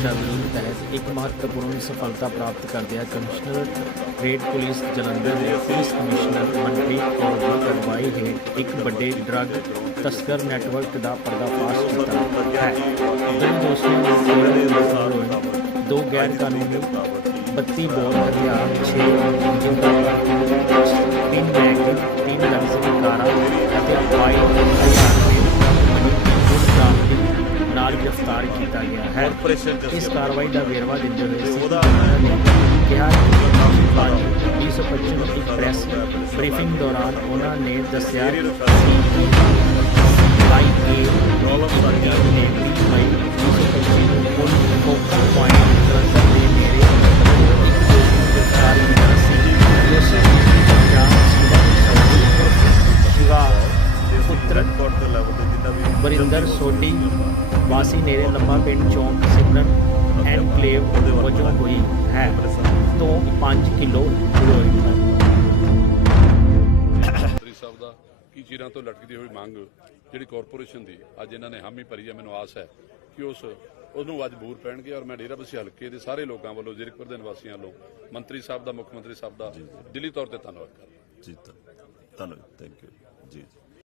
ਸ਼ਾਮਿਲ ਤਹਿਤ ਇੱਕ ਮਹੱਤਵਪੂਰਨ ਸਫਲਤਾ ਪ੍ਰਾਪਤ ਕਰਦਿਆਂ ਕਮਿਸ਼ਨਰ ਗ੍ਰੇਡ ਪੁਲਿਸ ਜਲੰਧਰ ਦੇ ਪੁਲਿਸ ਕਮਿਸ਼ਨਰ ਮਨਪ੍ਰੀਤ ਕੌਰ ਦੀ ਅਗਵਾਈ ਹੇਠ ਇੱਕ ਵੱਡੇ ਡਰੱਗ ਤਸਕਰ ਨੈਟਵਰਕ ਦਾ ਪਰਦਾਫਾਸ਼ ਕੀਤਾ ਹੈ। ਦੋ ਦੋਸ਼ੀਆਂ ਨੂੰ ਜੇਲ੍ਹ ਹੋਏ, ਦੋ ਗੈਰ ਕਾਨੂੰਨੀ 32 ਬੋਰ ਹਥਿਆਰ 6 ਜਿੰਦਾ ਨਾਲ ਗ੍ਰਿਫਤਾਰ ਕੀਤਾ ਗਿਆ ਹੈ। ਇਸ ਕਾਰਵਾਈ ਦਾ ਵੇਰਵਾ ਦਿੰਦੇ ਹੋਏ ਉਹਦਾ ਕਿਹਾ ਕਿ ਪੰਜ 2025 ਨੂੰ ਇੱਕ ਪ੍ਰੈਸ ਬਰੀਫਿੰਗ ਦੌਰਾਨ ਉਹਨਾਂ ਨੇ ਦੱਸਿਆ ਕਿ ਜਿੰਨਾ ਵੀ ਬਰਿੰਦਰ ਸੋਢੀ ਵਾਸੀ ਨੇੜੇ ਲੰਮਾ ਪਿੰਡ ਚੌਂਕ ਸਿਮਰਨ ਐਨਕਲੇਵ ਵਜੋਂ ਹੋਈ ਹੈ। ਤੋਂ 5 ਕਿਲੋ ਹੈਰੋਇਨ ਮੰਤਰੀ ਸਾਹਿਬ ਦਾ ਕੀ ਚੀਰਾਂ ਤੋਂ ਲਟਕਦੀ ਹੋਈ ਮੰਗ ਜਿਹੜੀ ਕਾਰਪੋਰੇਸ਼ਨ ਦੀ ਅੱਜ ਇਹਨਾਂ ਨੇ ਹਾਮੀ ਭਰੀ ਹੈ ਮੈਨੂੰ ਆਸ ਹੈ ਕਿ ਉਸ ਉਹਨੂੰ ਅੱਜ ਬੂਰ ਪੈਣਗੇ ਔਰ ਮੈਂ ਡੇਰਾ ਬਸੀ ਹਲਕੇ ਦੇ ਸਾਰੇ ਲੋਕਾਂ ਵੱਲੋਂ ਜ਼ਿਰਕਪੁਰ ਦੇ ਨਿਵਾਸੀਆਂ ਵੱਲੋਂ ਮੰਤਰੀ ਸਾਹਿਬ ਦਾ ਮੁੱਖ ਮੰਤਰੀ ਸਾਹਿਬ ਦਾ ਦਿੱਲੀ ਤੌਰ ਤੇ ਧੰਨਵਾਦ ਕਰਦਾ ਜੀ ਧੰਨਵਾਦ ਥੈਂਕ ਯੂ